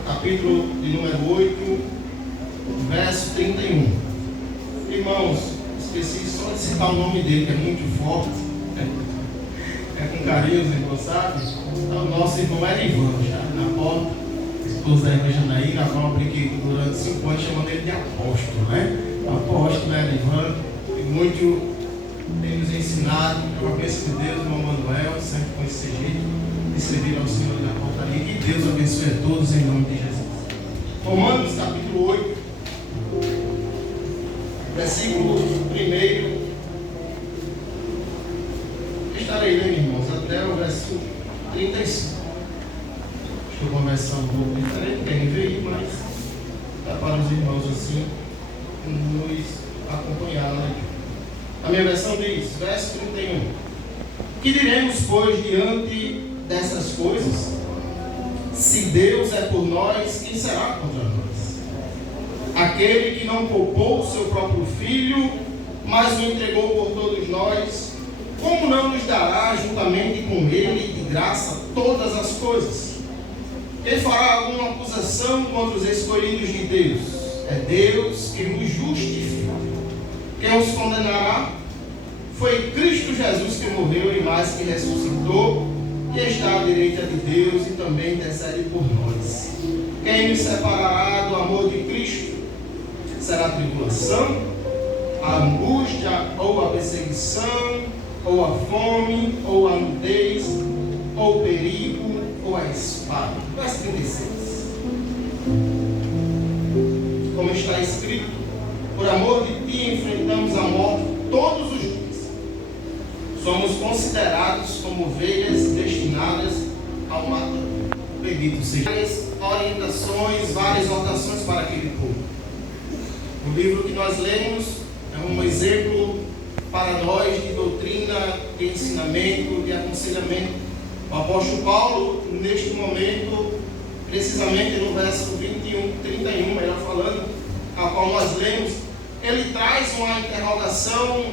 capítulo de número 8, verso 31. Irmãos, esqueci só de citar o nome dele, que é muito forte. É com carinho, os irmãos sabem. Então, o nosso irmão Erivan, já na porta, esposa da irmã Janaína, a qual eu brinquei durante 5 anos chamando ele de apóstolo, né? Apóstolo, Erivan, e muito tem nos ensinado, pela bênção de Deus, irmão Manuel, sempre com esse jeito de servir ao Senhor na portaria. Que Deus abençoe a todos em nome de Jesus. Romanos capítulo 8, versículo 1. Estarei lendo, irmãos, até o versículo 35. Estou com uma versão um pouco diferente, quem veio, mas dá para os irmãos assim nos acompanhar, né? A minha versão diz, verso 31. Que diremos, pois, diante dessas coisas? Se Deus é por nós, quem será contra nós? Aquele que não poupou o seu próprio Filho, mas o entregou por todos nós, como não nos dará juntamente com ele de graça todas as coisas? Quem fará alguma acusação contra os escolhidos de Deus? É Deus que nos justifica. Quem os condenará? Foi Cristo Jesus que morreu e mais que ressuscitou e está à direita de Deus e também intercede por nós. Quem nos separará do amor de Cristo? Será a tribulação, a angústia, ou a perseguição, ou a fome, ou a nudez, ou o perigo, ou a espada. Verso 36. Como está escrito, por amor de ti enfrentamos a morte todos os dias. Somos considerados como ovelhas destinadas ao matadouro. Bendito seja. Várias orientações, várias exortações para aquele povo. O livro que nós lemos é um exemplo para nós de doutrina, de ensinamento, de aconselhamento. O apóstolo Paulo, neste momento, precisamente no verso 31, melhor falando, a qual nós lemos, ele traz uma interrogação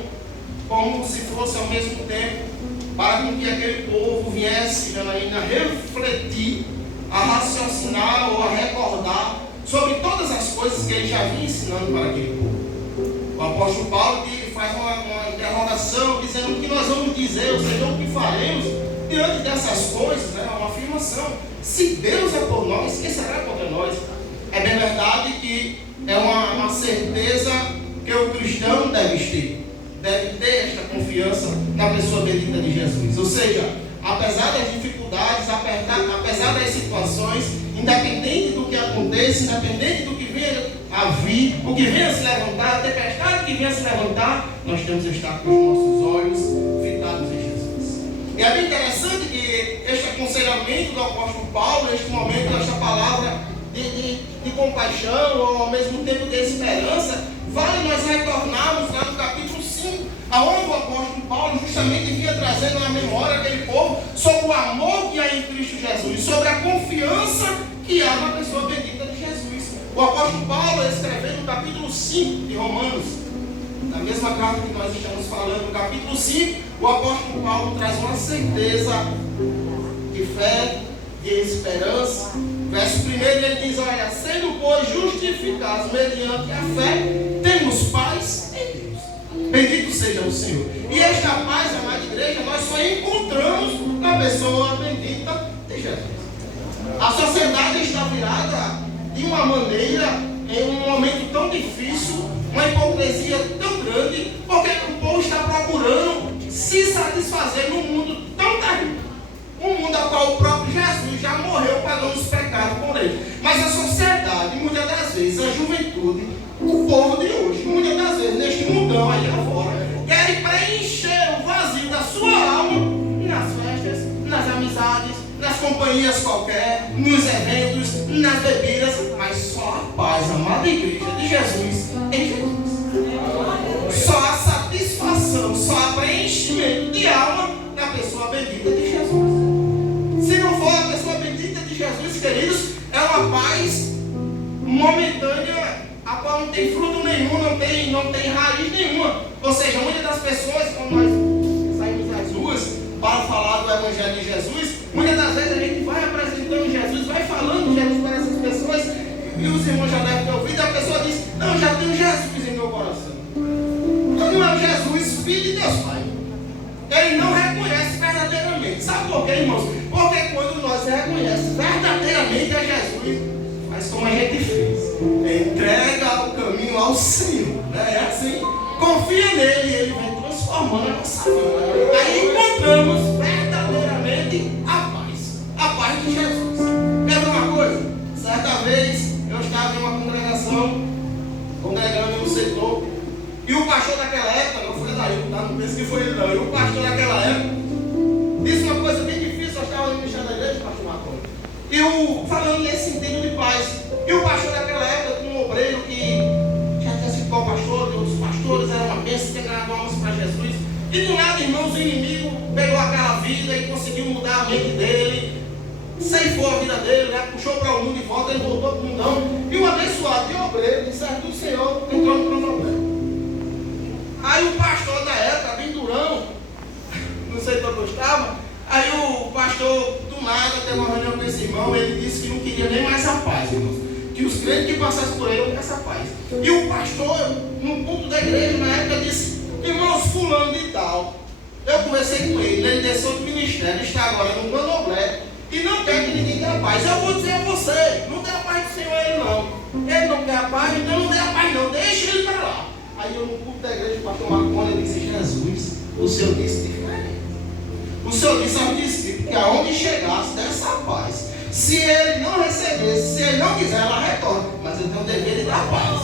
como se fosse ao mesmo tempo para que aquele povo viesse ainda a refletir, a raciocinar ou a recordar sobre todas as coisas que ele já vinha ensinando para aquele povo. O apóstolo Paulo faz uma interrogação dizendo o que nós vamos dizer, ou seja, o que faremos diante dessas coisas, né? Uma afirmação. Se Deus é por nós, quem será contra nós? É bem verdade que é uma certeza que o cristão deve ter esta confiança na pessoa bendita de Jesus. Ou seja, apesar das dificuldades, apesar das situações, independente do que aconteça, independente do que venha a vir, o que venha a se levantar, a tempestade que venha a se levantar, nós temos que estar com os nossos olhos fitados em Jesus. E é bem interessante que este aconselhamento do apóstolo Paulo, neste momento, esta palavra de compaixão, ou ao mesmo tempo de esperança, vale nós retornarmos lá no capítulo 5, aonde o apóstolo Paulo justamente vinha trazendo na memória aquele povo sobre o amor que há em Cristo Jesus, sobre a confiança que há na pessoa bendita de Jesus. O apóstolo Paulo, escrevendo no capítulo 5 de Romanos, na mesma carta que nós estamos falando, no capítulo 5, o apóstolo Paulo traz uma certeza de fé, de esperança. Verso 1 ele diz, olha, sendo pois justificados mediante a fé, temos paz em Deus. Bendito seja o Senhor. E esta paz, amada igreja, nós só encontramos na pessoa bendita de Jesus. A sociedade está virada de uma maneira, em um momento tão difícil, uma hipocrisia tão grande, porque o povo está procurando se satisfazer num mundo tão terrível. Um mundo ao qual o próprio Jesus já morreu pagando os pecados por ele. Mas a sociedade, muitas das vezes, a juventude, o povo de hoje, muitas das vezes, neste mundão aí afora, querem preencher o vazio da sua alma nas festas, nas amizades, nas companhias qualquer, nos eventos, nas bebidas, mas só a paz, amada igreja de Jesus, em Jesus. Só a satisfação, só a preenchimento de alma na pessoa bendita de Jesus. Se não for a pessoa bendita de Jesus, queridos, é uma paz momentânea, a qual não tem fruto nenhum, não tem raiz nenhuma. Ou seja, muitas das pessoas, quando nós saímos às ruas para falar do Evangelho de Jesus, muitas das vezes a gente vai apresentando Jesus, vai falando Jesus para essas pessoas. E os irmãos já devem ter ouvido, a pessoa diz, não, já tenho Jesus em meu coração. Não é o Jesus, filho de Deus Pai. Ele não reconhece verdadeiramente. Sabe por quê, irmãos? Porque quando nós reconhecemos verdadeiramente a Jesus, faz como a gente fez. Entrega o caminho ao Senhor. Né? É assim. Confia nele e ele vem transformando a nossa vida. Aí encontramos verdadeiramente a paz. A paz de Jesus. Quer ver uma coisa? Certa vez eu estava em uma congregação, congregando em um setor, e o pastor daquela época, não foi daí, não penso que foi ele não, e o pastor daquela época disse uma coisa bem difícil. Eu estava no ministério da igreja, pastor Marconi, e falando nesse sentido de paz. E o pastor daquela época, um obreiro que já tinha sido igual pastor, de outros pastores, era uma bênção, tinha ganhado almas para Jesus. E do nada, irmãos, o inimigo pegou aquela vida e conseguiu mudar a mente dele, ceifou a vida dele, né? Puxou para o mundo e volta, ele voltou para o mundão. E o abençoado de obreiro, de certo do Senhor, entrou no cronograma. Aí o pastor da época, bem durão, não sei quando eu estava, aí o pastor, do nada, teve uma reunião com esse irmão, ele disse que não queria nem mais a paz, irmãos. Que os crentes que passassem por ele não queriam essa paz. E o pastor, no culto da igreja, na época, disse, irmãos, fulano de tal, eu conversei com ele desceu do ministério, está agora no candomblé, e não quer que ninguém dê a paz. Eu vou dizer a você, não dê a paz do Senhor a ele não. Ele não quer a paz, então não dê a paz não, deixa ele para lá. Aí eu no culto da igreja, o pastor Marconi, eu disse, Jesus, o Senhor disse diferente. O Senhor disse aos discípulos que aonde chegasse dessa paz, se ele não recebesse, se ele não quiser, ela retorna. Mas eu tenho o dever de dar paz.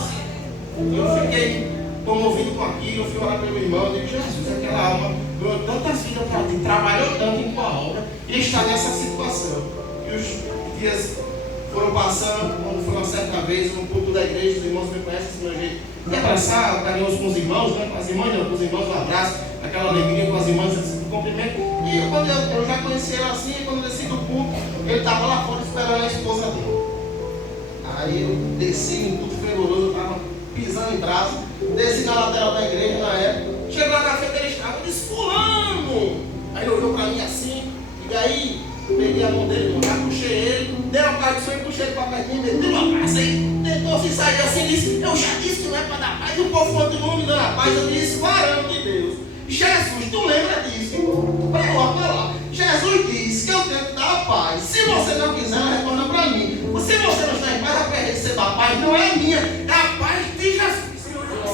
Eu fiquei comovido com aquilo, eu fui orar pelo irmão, eu digo, Jesus, aquela alma ganhou tantas vidas para ti, trabalhou tanto em tua obra e está nessa situação. E os dias foram passando, quando foi uma certa vez, no culto da igreja, os irmãos me conhecem esse meu jeito de abraçar, carinhoso com os irmãos, né? Com as irmãs, não, com os irmãos, um abraço, aquela alegria com as irmãs, assim, cumprimento. E quando eu já conheci ela assim, quando eu desci do culto, ele estava lá fora esperando a esposa dele. Aí eu desci no culto fervoroso, eu estava pisando em braço, desci na lateral da igreja na época, chegou lá na frente, ele estava, eu disse, fulano! Aí ele olhou para mim assim, e aí peguei a mão dele, já puxei ele, dei uma paz de sonho, puxei ele para pertinho, meteu uma abraço aí, tentou se sair assim, disse, eu já disse que não é para dar paz, e o povo continuou me dando a paz. Eu disse, varão de Deus, Jesus, tu lembra disso? Para lá. Jesus disse que eu tenho que dar a paz. Se você não quiser, retorna para mim. Se você não está em paz, a receber a paz não é minha, é a paz de Jesus.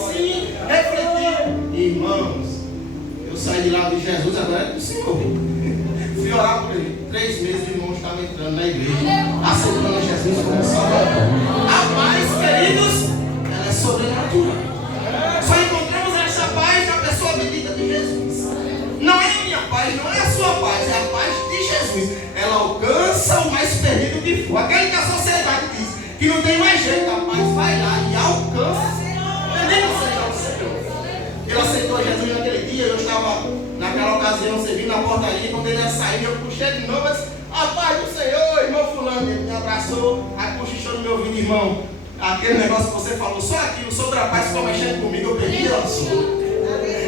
Sim, refletir. Irmãos, eu saí de lá de Jesus, agora é do Senhor. Fui orar por ele. 3 meses o irmão estava entrando na igreja, aceitando a Jesus como Salvador. A paz, queridos, ela é sobrenatural. Só encontramos essa paz na pessoa bendita de Jesus. Não é a minha paz, não é a sua paz, é a paz de Jesus. Ela alcança o mais perdido que for. Aquele que a sociedade diz que não tem mais jeito, a paz vai lá e alcança. Bendito seja o Senhor. Ele aceitou Jesus naquele dia, eu estava naquela ocasião servindo na portaria, quando ele ia sair, eu puxei de novo, mas a paz do Senhor, irmão fulano, ele me abraçou, aí cochichou no meu ouvido, irmão, aquele negócio que você falou, só aquilo, sobre a paz que ficou mexendo comigo, eu peguei e lançou.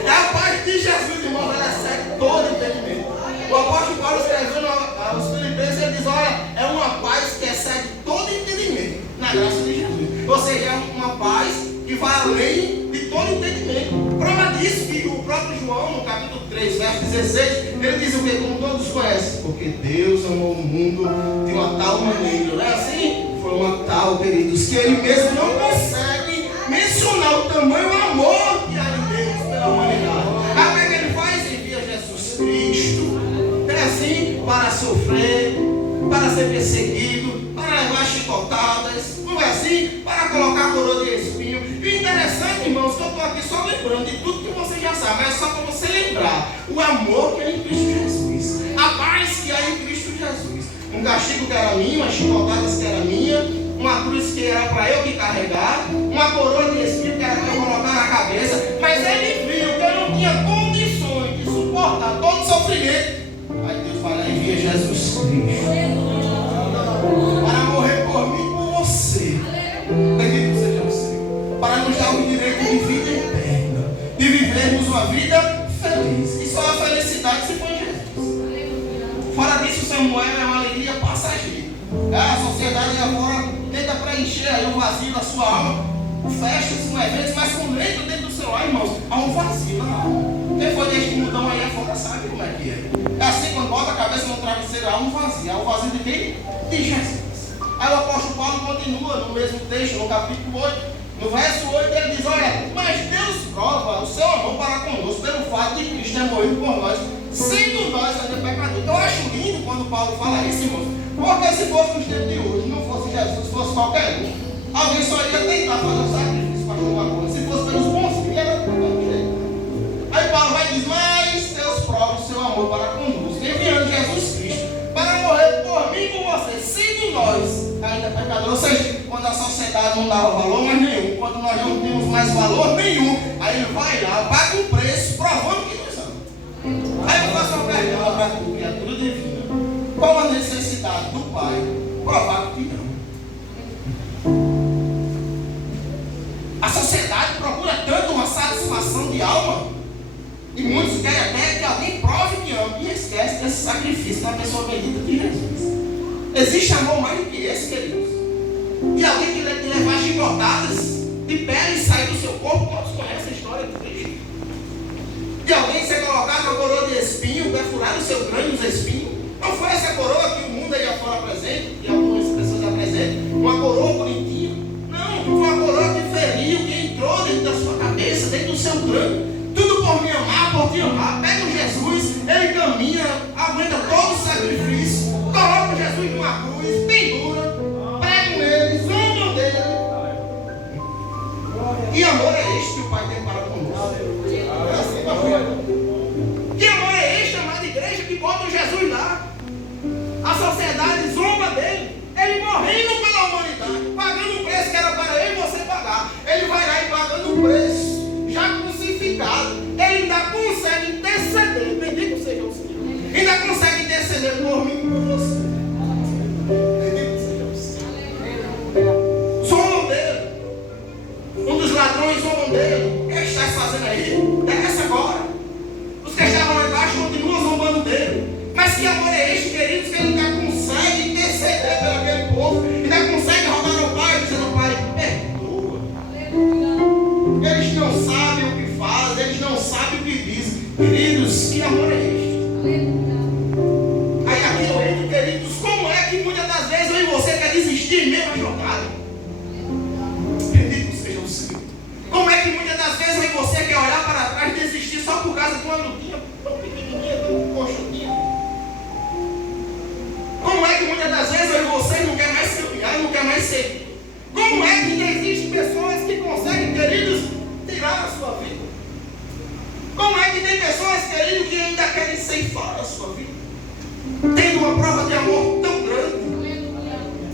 É a paz de Jesus, irmão, ela segue todo entendimento. O apóstolo Paulo escrevendo aos Filipenses, ele diz, olha, é uma paz que excede todo entendimento, na graça de Jesus. Ou seja, é uma paz que vai além de todo entendimento. Prova disso que o próprio João, no capítulo 3, verso 16, ele diz o que? Como todos conhecem, porque Deus amou o mundo de uma tal maneira, não é assim? Foi uma tal, queridos, que ele mesmo não consegue mencionar o tamanho do amor que há em Deus pela humanidade. Aí o que ele faz? Envia Jesus Cristo, é assim, para sofrer, para ser perseguido, para levar chicotadas, não é assim? Para colocar a coroa de espinho. E interessante, irmãos, que eu estou aqui só lembrando de tudo que você já sabe, mas é só para você lembrar o amor que há em Cristo Jesus, a paz que há em Cristo Jesus. Um castigo que era minha, umas chicotadas que era minha, uma cruz que era para eu que carregar, uma coroa de espinho que era para eu colocar na cabeça, mas ele viu que eu não tinha condições de suportar todo o sofrimento. Aí Deus vai lá e envia Jesus Cristo para morrer por mim e por você. Bendito seja o Senhor. Para nos dar o direito de vida eterna, de vivermos uma vida feliz. E só a felicidade se for em Jesus. Fora disso, Samuel é uma alegria passageira. A sociedade preencher aí o vazio da sua alma. Festas, com eventos, mas quando entra dentro do seu lar, irmãos, há um vazio na alma. Quem foi deste mundão aí afora sabe como é que é. É assim, quando bota a cabeça no travesseiro, há um vazio. Há um vazio de quem? De Jesus. Aí o apóstolo Paulo continua no mesmo texto, no capítulo 8. No verso 8 ele diz: olha, mas Deus prova o seu amor para conosco pelo fato de Cristo ter morrido por nós, sendo nós ainda pecadores. Eu acho lindo quando Paulo fala isso, irmãos, porque se fosse nos tempos de hoje, não fosse Jesus, fosse qualquer um, alguém só ia tentar fazer um sacrifício para tomar conta. Se fosse pelos bons filhos, era do jeito. Aí Paulo vai dizer: mas Deus prova o seu amor para conosco, enviando Jesus Cristo para morrer por mim e por você, sendo nós ainda pecadores. Ou seja, quando a sociedade não dava valor mais nenhum, quando nós não tínhamos mais valor nenhum, aí ele vai lá, paga um preço, provando que nós amamos. Aí eu faço uma pergunta para tu, criatura divina: qual a necessidade do Pai provar que te ama? A sociedade procura tanto uma satisfação de alma, e muitos querem até que alguém prove que ama, e esquece desse sacrifício na pessoa bendita de Jesus. Existe amor mais do que esse, queridos? E alguém que levar chicotadas de pele e sair do seu corpo, todos conhecem a história de Cristo. De alguém ser colocado uma coroa de espinho, perfurar o seu crânio os espinhos. Não foi essa coroa que o mundo aí afora apresenta, e algumas pessoas apresentam, uma coroa bonitinha. Não, foi uma coroa que feriu, que entrou dentro da sua cabeça, dentro do seu crânio. Tudo por me amar, por te amar. Pega o Jesus, ele caminha, aguenta todo o sacrifício, coloca Jesus numa cruz, pendura, pregam nele, zombam dele. Que amor é este que o Pai tem para conosco? Que amor é este, amada igreja, que bota Jesus lá? A sociedade zomba dele, ele morrendo pela humanidade, pagando o preço que era para ele e você pagar. Ele vai lá e pagando o preço, já crucificado, ele ainda consegue interceder, bendito seja o Senhor, ainda consegue interceder por mim e por você. Bendito seja o Senhor. Zombam dele, um dos ladrões zombam dele. O que está fazendo aí? Desce agora. Os que estavam lá embaixo continuam zombando dele. Mas que amor é este, queridos, que ele ainda consegue interceder pelo aquele povo, ainda consegue rogar ao Pai, dizendo: Pai, perdoa. Eles não sabem o que fazem, eles não sabem o que dizem. Queridos, que amor é este? Aí aqui eu entro, queridos, como é que muitas das vezes eu e você quer desistir mesmo a jogada? Bendito seja o Senhor. Como é que muitas das vezes eu e você quer olhar para trás e desistir só por causa de uma lutinha tão pequenininha, tão coxinha? Como é que muitas das vezes eu e você não quer mais caminhar, não quer mais seguir? Como é que existem pessoas que conseguem, queridos, tirar a sua vida? Como é que tem pessoas, queridos, que ainda querem ceifar a sua vida? Tendo uma prova de amor tão grande.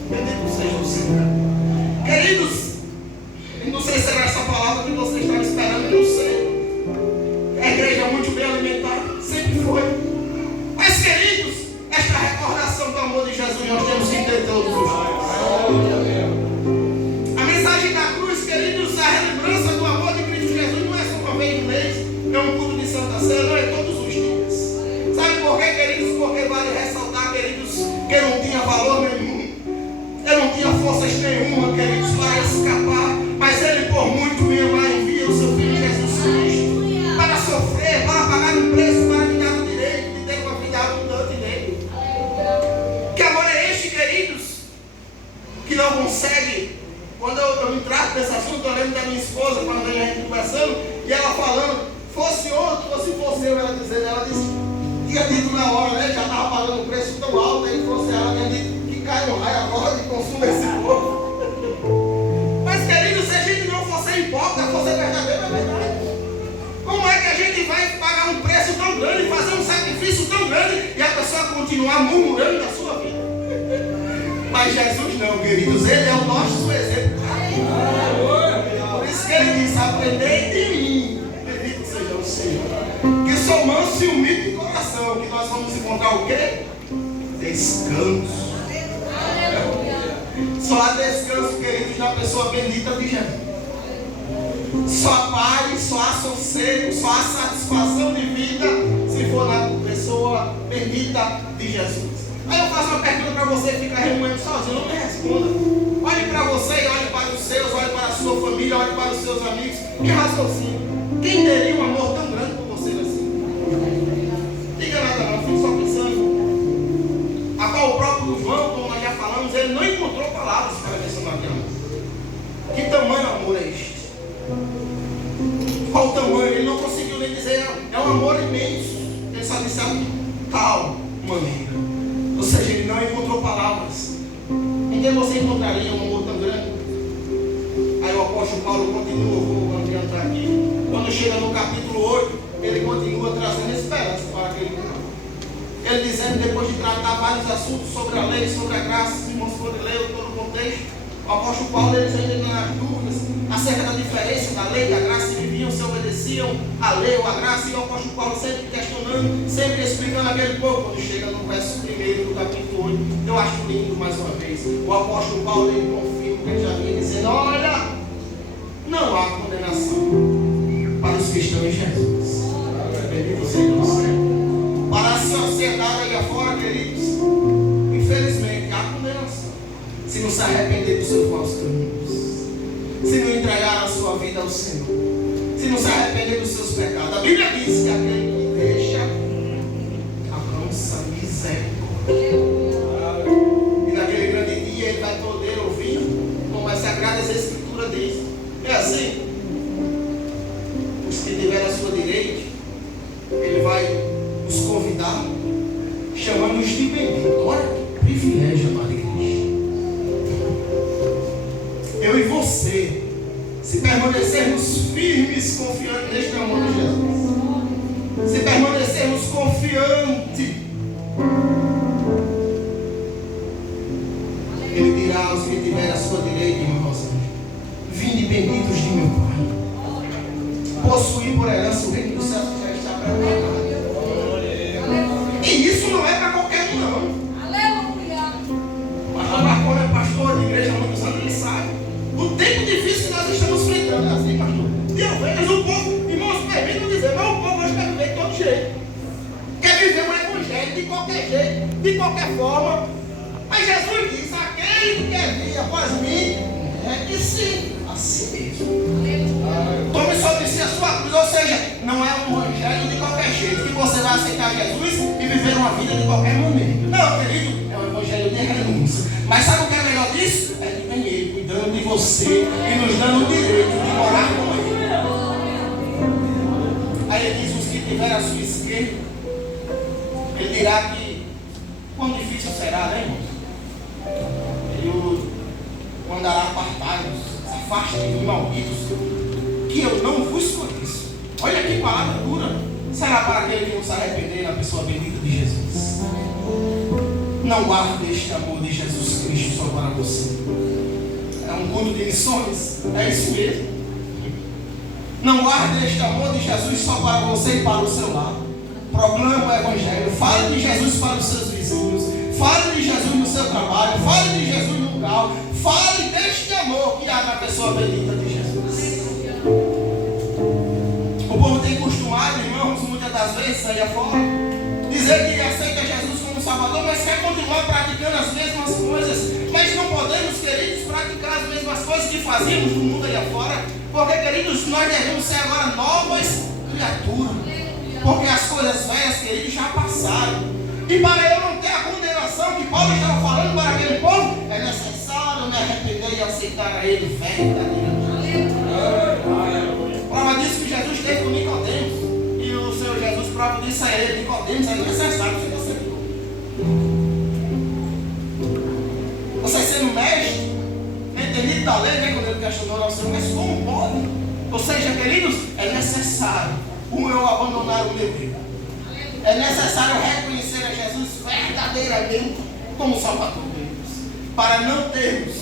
Bendito seja o Senhor. Queridos, eu não sei se era essa palavra que você estava esperando, eu sei. A igreja é muito bem alimentada, sempre foi. Mas, queridos, esta recordação do amor de Jesus nós temos que ter todos os dias. A mensagem da cruz, queridos, a relembrança do amor de Cristo Jesus não é só uma vez no mês, é um culto de Santa Ceia, não é todos os dias. Sabe por quê, queridos? Porque vale ressaltar, queridos, que eu não tinha valor nenhum, eu não tinha forças nenhuma, queridos, para escapar, mas ele por muito me amar envia o seu Filho Jesus Cristo para sofrer, para pagar um preço, para me dar o direito de ter uma vida abundante nele. Que amor é este, queridos, que não consegue? Quando eu me trato desse assunto, eu lembro da minha esposa, quando a gente conversando, e ela falando: fosse outro, ou se fosse eu, ela disse, tinha dito na hora, né, já estava pagando um preço tão alto, aí fosse ela, tinha dito que cai no raio agora de consumo esse povo. Mas, querido, se a gente não fosse hipócrita, fosse verdadeiro, é verdade. Como é que a gente vai pagar um preço tão grande, fazer um sacrifício tão grande, e a pessoa continuar murmurando da sua vida? Mas Jesus não, queridos, ele é o nosso exemplo. Por isso que ele diz: aprendei de mim, bendito seja o Senhor, que sou manso e humilde de coração, que nós vamos encontrar o quê? Descanso. Só há descanso, queridos, na pessoa bendita de Jesus. Só há paz, só há sossego, só há satisfação de vida se for na pessoa bendita de Jesus. Aí eu faço uma pergunta para você ficar remoendo sozinho, não me responda. Olhe para você e Que raciocínio. Quem teria um amor tão grande por você assim? Diga nada não, fique só pensando. A qual o próprio João, como nós já falamos, ele não encontrou palavras para mencionar aquele amor. Que tamanho amor é este? Qual o tamanho? Ele não conseguiu nem dizer, é um amor imenso. Ele só disse tal maneira. Ou seja, ele não encontrou palavras. Em que você encontraria um amor tão grande? Aí o apóstolo Paulo continua, vou adiantar aqui. Quando chega no capítulo 8, ele continua trazendo esperança para aquele povo. Ele dizendo, depois de tratar vários assuntos sobre a lei, sobre a graça, se irmãos forem ler todo o contexto, o apóstolo Paulo, eles ainda nas dúvidas acerca da diferença da lei e da graça, se viviam, se obedeciam a lei ou a graça, e o apóstolo Paulo sempre questionando, sempre explicando aquele povo. Quando chega no verso 1 do capítulo 8, eu acho lindo mais uma vez, o apóstolo Paulo, ele confirma o que ele já vinha dizendo: olha, não há condenação para os que estão em Jesus. Bendito seja o Senhor. Para a sociedade aí afora, queridos, infelizmente há condenação se não se arrepender dos seus maus caminhos, se não entregar a sua vida ao Senhor, se não se arrepender dos seus pecados. A Bíblia diz que aquele que deixa alcança misericórdia. E naquele grande dia ele vai poder ouvir, como as Sagradas Escrituras diz. É assim: os que tiverem à sua direita, ele vai nos convidar, chamando-os de bendito. Olha que privilégio, amado igreja. Eu e você, se permanecermos firmes, confiantes neste amor de Jesus, se permanecermos confiantes, ele dirá aos que tiverem à sua direita, irmãos: vinde benditos de meu Pai, possuir por herança o reino dos céus que já está preparado. E isso não é para qualquer um, não. Aleluia. Pastor Marconi é pastor de igreja há muitos anos, ele sabe o tempo difícil que nós estamos enfrentando. É assim, pastor. De ovelhas, o povo, irmãos, permitam dizer, mas o povo hoje quer viver de todo jeito. Quer viver o evangelho de qualquer jeito, de qualquer forma. Mas Jesus diz: aquele que quer vir após mim, é que sim, a si mesmo. Tome sobre si a sua cruz. Ou seja, não é um evangelho de qualquer jeito, que você vai aceitar Jesus e viver uma vida de qualquer maneira. Não, querido, é um evangelho de renúncia. Mas sabe o que é melhor disso? É que tem Ele cuidando de você e nos dando o direito de morar com Ele. Aí ele diz: os que tiverem a sua esquerda, ele dirá que quão difícil será, né, irmãos? Ele mandará apartar-nos, afaste de mim, malditos, que eu não vos conheço. Olha que palavra dura. Será para aquele que não se arrepender na pessoa bendita de Jesus. Não guarde este amor de Jesus Cristo só para você. É um culto de missões, é isso mesmo. Não guarde este amor de Jesus só para você e para o seu lar. Proclame o Evangelho. Fale de Jesus para os seus vizinhos. Fale de Jesus no seu trabalho. Fale de Jesus no carro. Fale deste amor que há na pessoa bendita de Jesus. O povo tem costumado, irmãos, muitas das vezes, sair fora, dizer que aceita Jesus como Salvador, mas quer continuar praticando as mesmas coisas. Mas não podemos, queridos, praticar as mesmas coisas que fazíamos no mundo aí afora, porque, queridos, nós devemos ser agora novas criaturas, porque as coisas velhas, queridos, já passaram. E para eu não ter a condenação que Paulo estava falando para aquele povo, é necessário me arrepender e aceitar a Ele verdadeiramente. Prova disso que Jesus teve com Nicodemos, e o Senhor Jesus próprio disse a ele: Nicodemos, é necessário você receber. Você sendo mestre, entendido da lei, né, quando ele questionou ao Senhor, mas como pode? Ou seja, queridos, é necessário eu abandonar o meu eu. É necessário reconhecer a Jesus verdadeiramente como Salvador de Deus, para não termos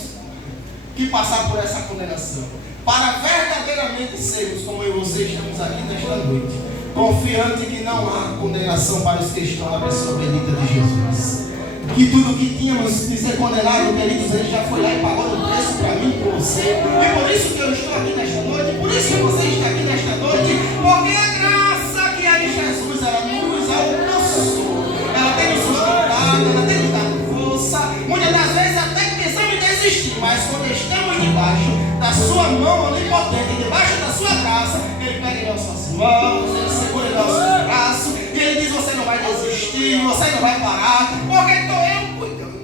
que passar por essa condenação, para verdadeiramente sermos como eu e você estamos aqui nesta noite, confiante que não há condenação para os que estão na pessoa bendita de Jesus. Que tudo que tínhamos de ser condenado, queridos, Ele já foi lá e pagou o preço para mim e para você. E por isso que eu estou aqui nesta noite, por isso que você está aqui nesta noite, porque a graça que há em Jesus, ela nos alcançou, ela tem nos sustentado, ela tem nos dado força. Muitas das vezes até pensamos em desistir, mas quando estamos debaixo da sua mão onipotente, debaixo da sua graça, Ele pega em nossas mãos, Ele segura em nossos braços, e Ele diz: você não vai desistir, você não vai parar, porque estou eu cuidando.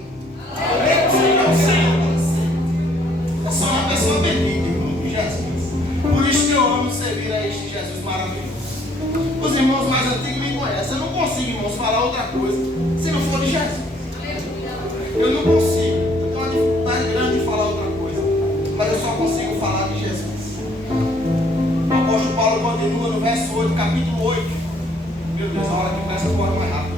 Eu sou uma pessoa bendita, irmão, Jesus. Por isso que eu amo servir a este Jesus maravilhoso. Os irmãos mais antigos me conhecem. Eu não consigo, irmãos, falar outra coisa se não for de Jesus. Eu não consigo. Eu tenho uma dificuldade grande de falar outra coisa, mas eu só consigo falar de Jesus. O apóstolo Paulo continua no verso 8, capítulo 8. Meu Deus, a hora que parece que eu vou mais rápido.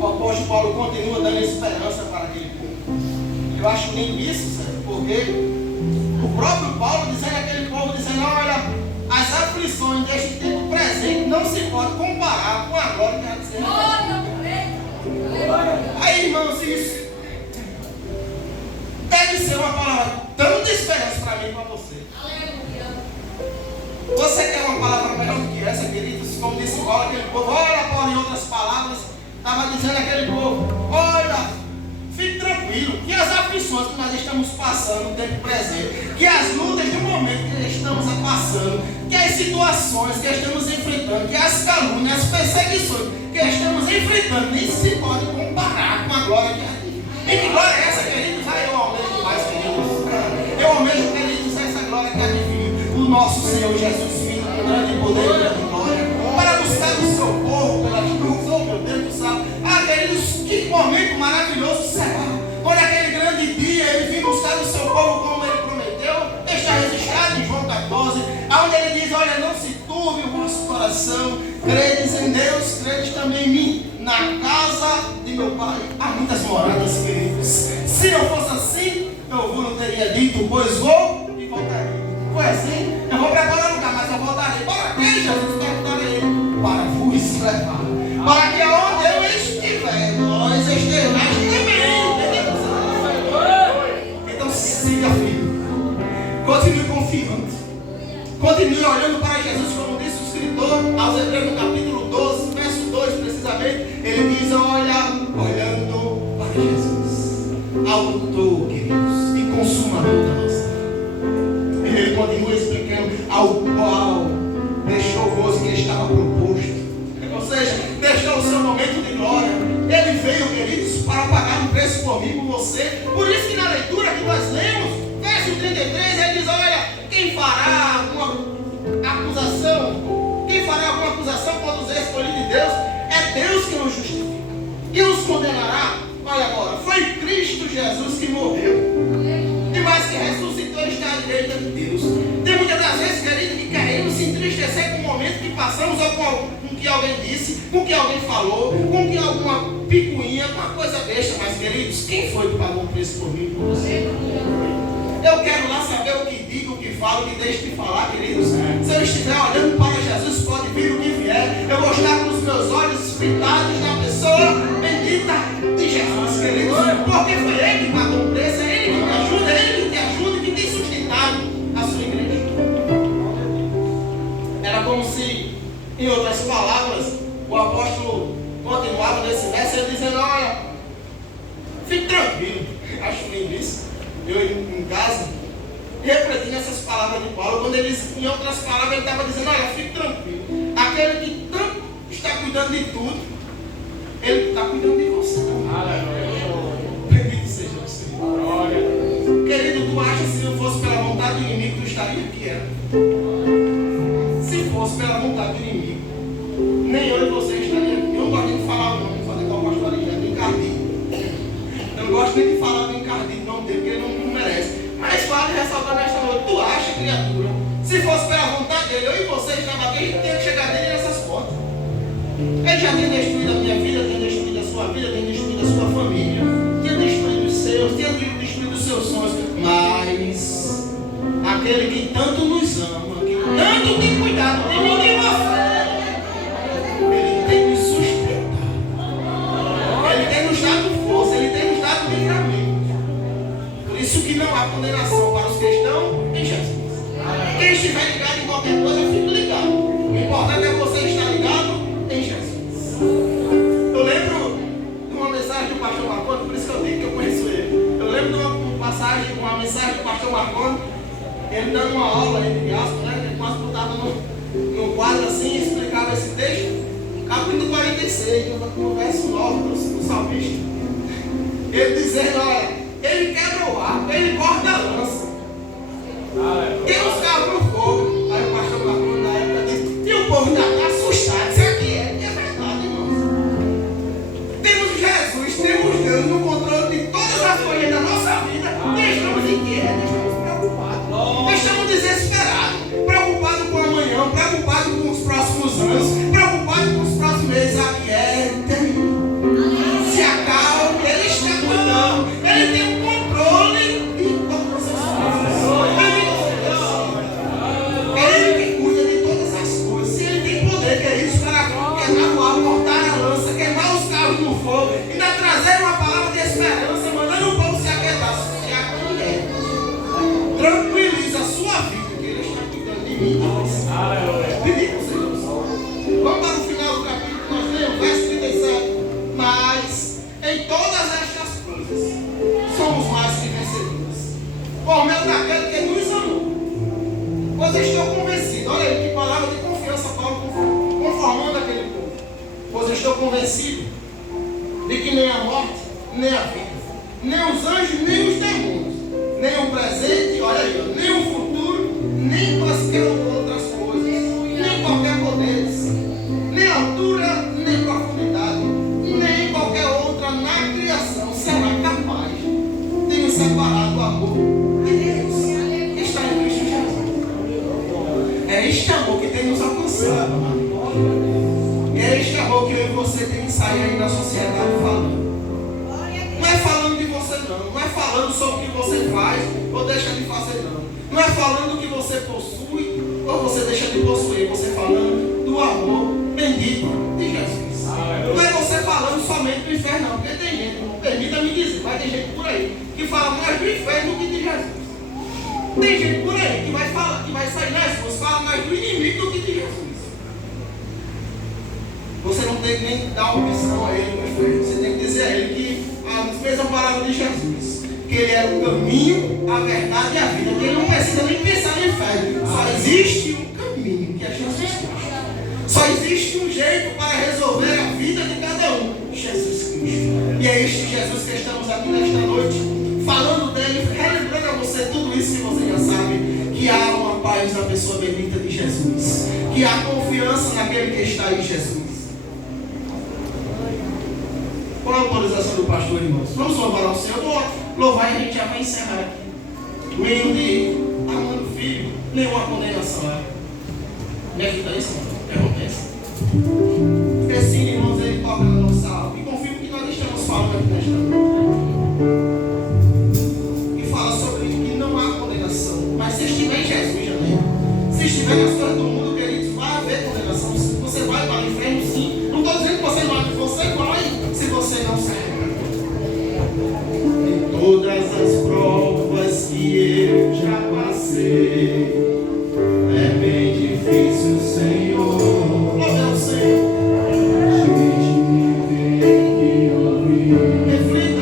O apóstolo Paulo continua dando esperança para aquele povo. Eu acho lindo isso, sabe? Porque o próprio Paulo dizendo àquele povo, dizendo: olha, as aflições deste tempo presente não se pode comparar com a glória que há de ser. Aí, irmãos, isso deve ser uma palavra tão de esperança para mim e para você. Você quer uma palavra melhor do que essa, queridos? Como disse Paulo, aquele povo: olha, Paulo, em outras palavras, estava dizendo àquele povo: olha, fique tranquilo, que as aflições que nós estamos passando no tempo presente, que as lutas do momento que estamos passando, que as situações que estamos enfrentando, que as calúnias, as perseguições que estamos enfrentando, nem se pode comparar com a glória que há de. E que glória é essa, queridos? Eu almejo mais, queridos. Eu almejo, queridos, essa glória que há de vir. O nosso Senhor Jesus, Filho, com grande poder e grande glória, para buscar o seu povo pelas nuvens, oh meu Deus do céu. Ah, queridos, que momento maravilhoso será. Olha, aquele grande dia, Ele vem buscar o seu povo como Ele prometeu. Está registrado em João 14, onde Ele diz: olha, não se turbe o vosso coração, credes em Deus, credes também em mim. Na casa de meu Pai há muitas moradas, queridos. Se não fosse assim, eu não teria dito: pois vou e voltarei. Foi assim? Eu vou preparar lugar, mas eu voltarei. Para que, Jesus? Perguntarei: para vos levar, para que aonde eu estiver, nós estejamos também. Então siga firme, continue confiante, continue olhando para Jesus, como disse o escritor aos Hebreus, no capítulo 12, verso 2 precisamente. Ele diz: olha, olhando para Jesus, autor, queridos, e consumador da nossa fé. Ele continua explicando: ao qual deixou o gozo que estava proposto, ou seja, deixou o seu momento de glória. Ele veio, queridos, para pagar um preço por mim, por você. Por isso que na leitura que nós lemos, verso 33, ele diz: olha, quem fará alguma acusação? Quem fará alguma acusação contra os escolhidos de Deus? É Deus que nos justifica. Quem os condenará? Olha agora, foi Cristo Jesus que morreu, e mais que ressuscitou, está à direita de Deus. Tem muitas das vezes, querido, que queremos se entristecer com o momento que passamos, ou com o que alguém disse, com o que alguém falou, com que alguma picuinha, uma coisa besta. Mas, queridos, quem foi que pagou o preço por mim e por você? Eu quero lá saber o que digo, o que falo, o que deixo de falar, queridos. Se eu estiver olhando para Jesus, pode vir o que vier, eu vou estar com os meus olhos fitados na pessoa bendita de Jesus, queridos. Porque foi Ele que pagou o preço, é Ele que me ajuda, é Ele que te ajuda e que tem sustentado a sua igreja. Era como se, em outras palavras, o apóstolo continuava nesse verso, ele dizendo: olha, fique tranquilo. Acho lindo isso. Eu em casa, refletindo essas palavras de Paulo, quando ele, em outras palavras, ele estava dizendo: olha, fique tranquilo. Aquele que tanto está cuidando de tudo, Ele está cuidando de você. Bendito seja o Senhor. Querido, tu acha que se não fosse pela vontade do inimigo, tu estaria aqui? Se fosse pela vontade do inimigo, nem eu e você estaria aqui. Eu não gosto nem de falar o nome, fazer igual o pastor Alexandre, encardido. Eu não gosto nem de falar do encardido, não dele, porque ele não merece. Mas vale ressaltar nesta noite: tu acha, criatura, se fosse pela vontade dele, eu e você estava aqui, a gente tinha que chegar dele nessas portas. Ele já tem destruído a minha vida, tem destruído a sua vida, tem destruído a sua família, tinha destruído os seus, tinha destruído os seus sonhos. Mas aquele que tanto nos ama, que tanto tem cuidado de mim e de você, Ele tem nos sustentado, Ele tem nos dado força, Ele tem nos dado livramento. Por isso que não há condenação para os que estão em Jesus. Quem estiver ligado em qualquer coisa, fique ligado. O importante é você estar ligado em Jesus. Eu lembro de uma mensagem do pastor Marconi, por isso que eu digo que eu conheço ele. Eu lembro de uma passagem, uma uma mensagem do pastor Marconi, ele dando uma aula, entre aspas, né? Ele quase botava no quadro assim, explicava esse texto, capítulo 46, no verso 9 do salmista. Ele dizendo, olha, ele quebra o arco, ele corta a lança. Tem uns cabos no fogo. Aí o pastor Marconi na época disse, e o povo está assustado, isso aqui é verdade, irmãos. Temos Jesus, temos Deus no controle de todas as coisas da nossa vida. E estamos inquietos, estamos preocupados. Estamos desesperados, preocupados com amanhã, preocupados com os próximos anos, preocupados com os próximos meses. Aquietem, se acalme, Ele está cuidando, Ele tem o controle de todas as coisas. Ele que cuida de todas as coisas. Se Ele tem poder, que é isso, para queimar o ar, cortar a lança, queimar os carros no fogo, ainda trazer uma palavra de esperança, mandando o povo se aquietar, se aquieta. Tranquiliza a sua vida, que Ele está cuidando de mim. Pedimos, Senhor. Vamos para o final do capítulo, nós lemos, verso 37. Mas em todas estas coisas somos mais que vencedores, por meio daquele que nos amou. Pois estou convencido, olha aí que palavra de confiança Paulo conformando aquele povo. Pois estou convencido de que nem a morte, nem a vida, nem os anjos, nem os demônios, nem o presente, olha aí, nem o futuro, nem quaisquer outras coisas, nem qualquer poder, nem altura, nem profundidade, nem qualquer outra na criação será capaz de me separar do amor de Deus que está em Cristo Jesus. É este amor que tem nos alcançado, amado. É este amor que eu e você tem que sair aí da sociedade falando. Não é falando de você não, não é falando sobre o que você faz ou deixa de fazer não. Não é falando do que você possui ou você deixa de possuir, você falando do amor bendito de Jesus. Não é você falando somente do inferno não, porque tem gente, permita-me dizer, vai ter gente por aí que fala mais do inferno do que de Jesus. Tem gente por aí que vai falar, que vai sair nas ruas, fala mais do inimigo do que de Jesus. Você não tem que nem dar opção a ele no inferno, você tem que dizer a ele que a mesma palavra de Jesus, que ele é o caminho, a verdade e a vida, que ele não precisa nem pensar no inferno, só existe um caminho, que é Jesus Cristo. Só existe um jeito para resolver a vida de cada um, Jesus Cristo. E é este Jesus que estamos aqui nesta noite, falando dele, relembrando a você tudo isso que você já sabe, que há uma paz na pessoa bendita de Jesus, que há confiança naquele que está em Jesus. Com a autorização do pastor, irmãos, vamos louvar ao Senhor. Vou louvar e a gente já vai encerrar aqui. O hino de Armando Filho, nenhuma condenação lá. Me ajuda isso, acontece. Esse hino, irmãos, ele toca na nossa alma. E confio que nós estamos falando aqui nesta noite. E fala sobre que não há condenação. Mas se estiver em Jesus, já se estiver nas coisas do mundo, queridos, vai haver condenação. Você vai para o inferno, sim. Não estou dizendo que você vai, você vai se você não se em todas as provas que eu já passei, é bem difícil, Senhor. Glória ao Senhor. A gente tem que ouvir. Reflita.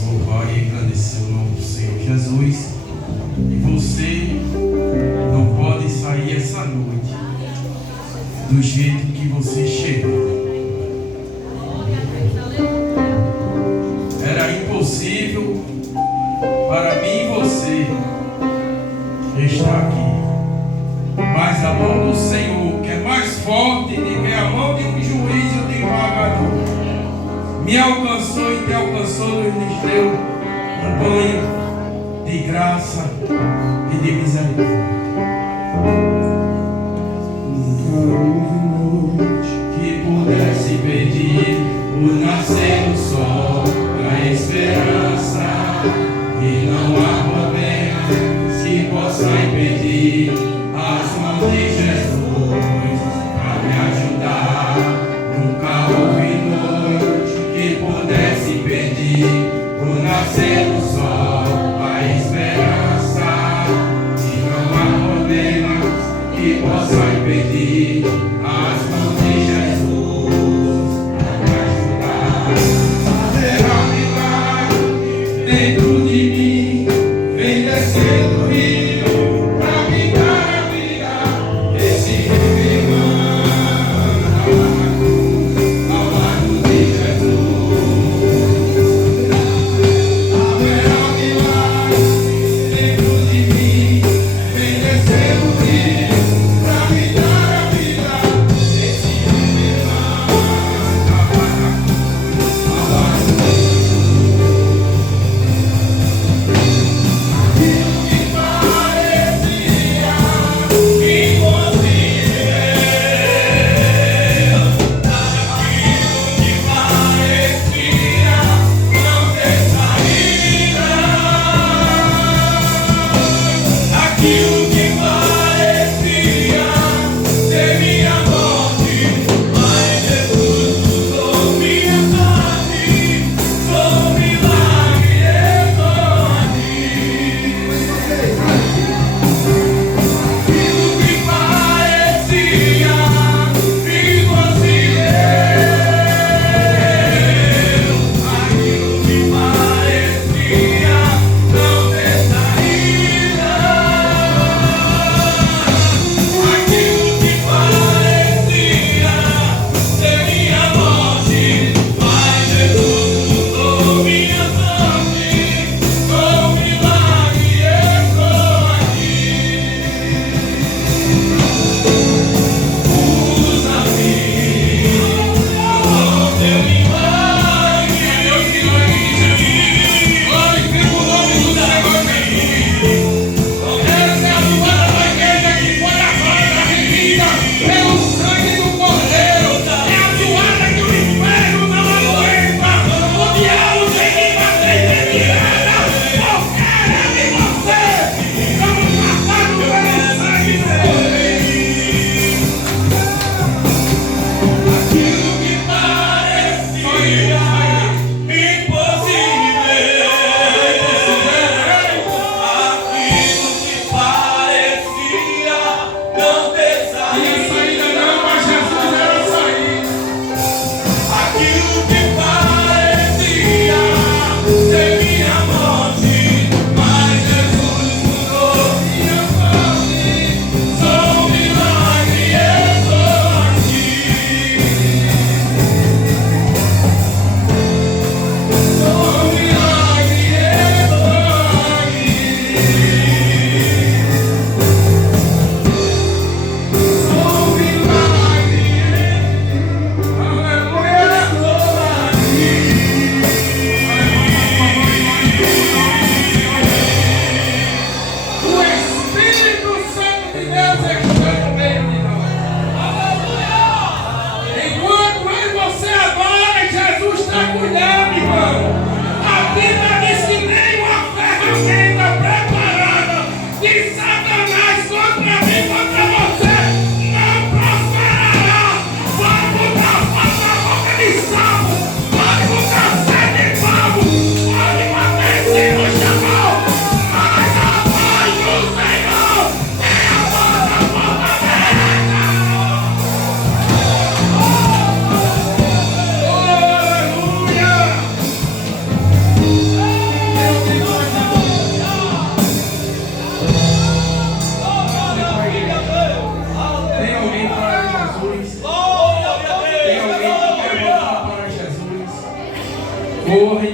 Vamos louvar e engrandecer o nome do Senhor Jesus. E você não pode sair essa noite do jeito que você chegou. Era impossível para mim e você estar aqui. Mas a mão do Senhor, que é mais forte do que a mão de um juiz ou de um pagador, me alcançou e te alcançou e nos deu um banho de graça e de misericórdia. Nunca houve noite que pudesse pedir o nascer do sol, a esperança, e não há problema que possa impedir as mãos de Jesus para me ajudar. Nunca houve noite que pudesse impedir o nascer do sol, a esperança, e não há problema que possa impedir as mãos de Jesus para me ajudar. Haverá um milagre dentro de mim, vem descer do rio para me maravilhar. Esse rio ao lado de Jesus. Haverá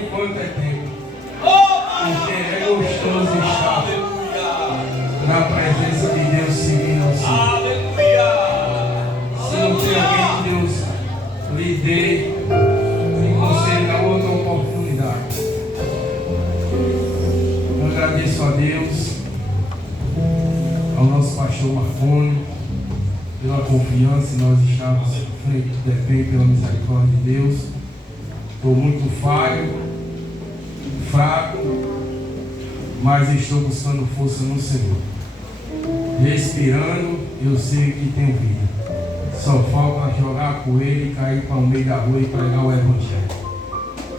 enquanto é tempo. Porque é gostoso estar na presença de Deus seguindo ao Senhor. Se não tem alguém que Deus lhe dê e conceda outra oportunidade. Eu agradeço a Deus, ao nosso pastor Marconi, pela confiança em nós estarmos à frente do DEPEN, pela misericórdia de Deus. Estou muito falho, fraco, mas estou buscando força no Senhor. Respirando, eu sei que tenho vida. Só falta jogar a poeira e cair para o meio da rua e pregar o Evangelho.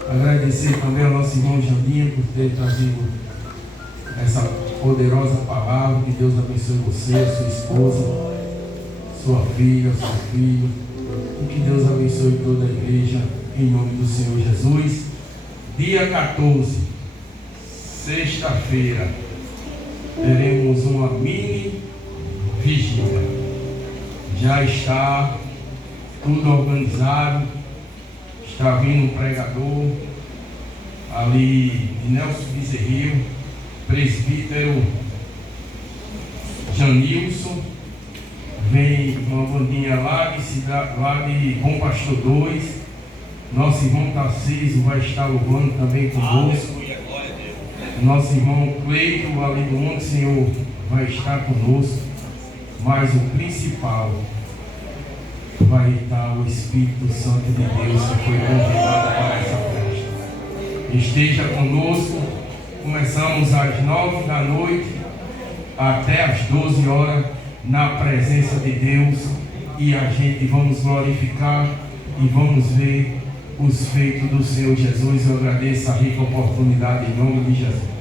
Agradecer também ao nosso irmão Jandinho por ter trazido essa poderosa palavra. Que Deus abençoe você, sua esposa, sua filha, seu filho. E que Deus abençoe toda a igreja, em nome do Senhor Jesus. Dia 14, sexta-feira, teremos uma mini vigília. Já está tudo organizado. Está vindo um pregador ali de Nelson Bezerril, presbítero Janilson. Vem uma bandinha lá de Bom Pastor 2. Nosso irmão Tarcísio vai estar louvando também conosco. Nosso irmão Cleito, ali do Monte Senhor, vai estar conosco. Mas o principal vai estar o Espírito Santo de Deus, que foi convidado para essa festa. Esteja conosco. Começamos às 9 da noite até às 12 horas na presença de Deus, e a gente vamos glorificar e vamos ver os feitos do Senhor Jesus. Eu agradeço a rica oportunidade em nome de Jesus.